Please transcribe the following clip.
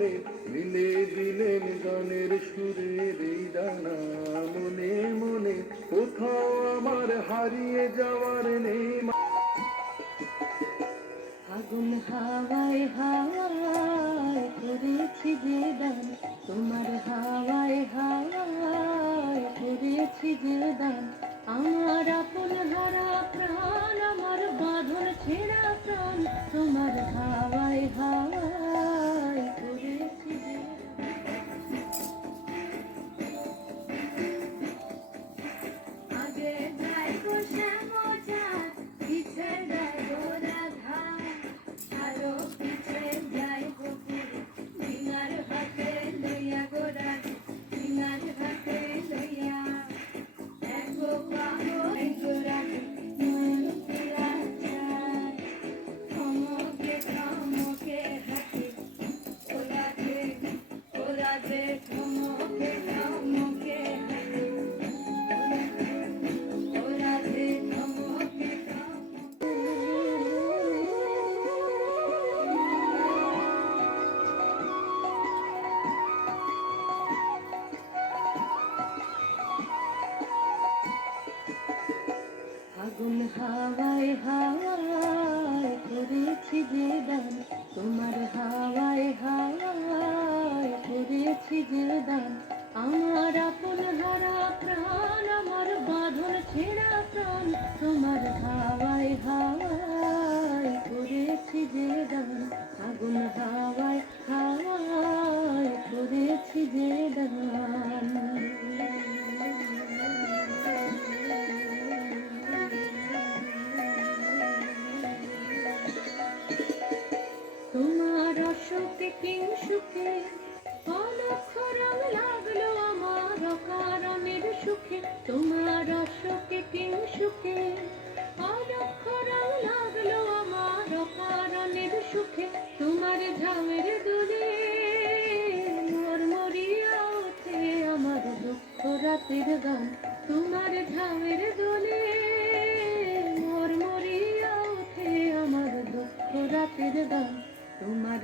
মনে মিলে দিলেন গানের সুরের এই ডানা। মনে মনে কোথাও আমার হারিয়ে যাওয়ার নেই। আগুন হাওয়ায় হাওয়ায় করেছি যে দান, তোমার হাওয়ায় হাওয়ায় করেছি যে দান। আমার আপন হারা প্রাণ, আমার বাঁধন ছেঁড়া প্রাণ, তোমার হাওয়ায় হাওয়ায় করেছি যে দান। আগে যাই গো শ্যামা পিছে যায় গো রাধা, আরো পিছে যায় গোপুর ডিঙার হাতে লইয়া গো রাধা, ডিঙার হাতে লইয়া এগো পাগো এগো রাধা নয়ন ফেরা যায়। থমকে থমকে হাতে ও রাধে থমকে থমকে হাতে ও রাধে থমকে থমকে। আগুন হাওয়ায় হাওয়ায় করেছি যে দান, তোমার হাওয়ায় হাওয়ায় করেছি যে দান। আমার আপন হারা প্রাণ, আমার বাঁধন ছেঁড়া প্রাণ, তোমার হাওয়ায় হাওয়ায় করেছি যে দান। আগুন হাওয়ায় হাওয়ায় করেছি যে দান। তোমার অসুখে কিংসুখে অলক্ষ রং লাগলো আমার অকারণের সুখে। তোমার অসুখে কিংসুখে অলক্ষ রং লাগলো আমার অকারণের সুখে। তোমার ঝামের দোলে মরমরিয়া ওঠে আমার দুঃখ রাতের গান। তোমার ঝামের দোলে মরমরিয়া ওঠে আমার দুঃখ রাতের গান। তোমার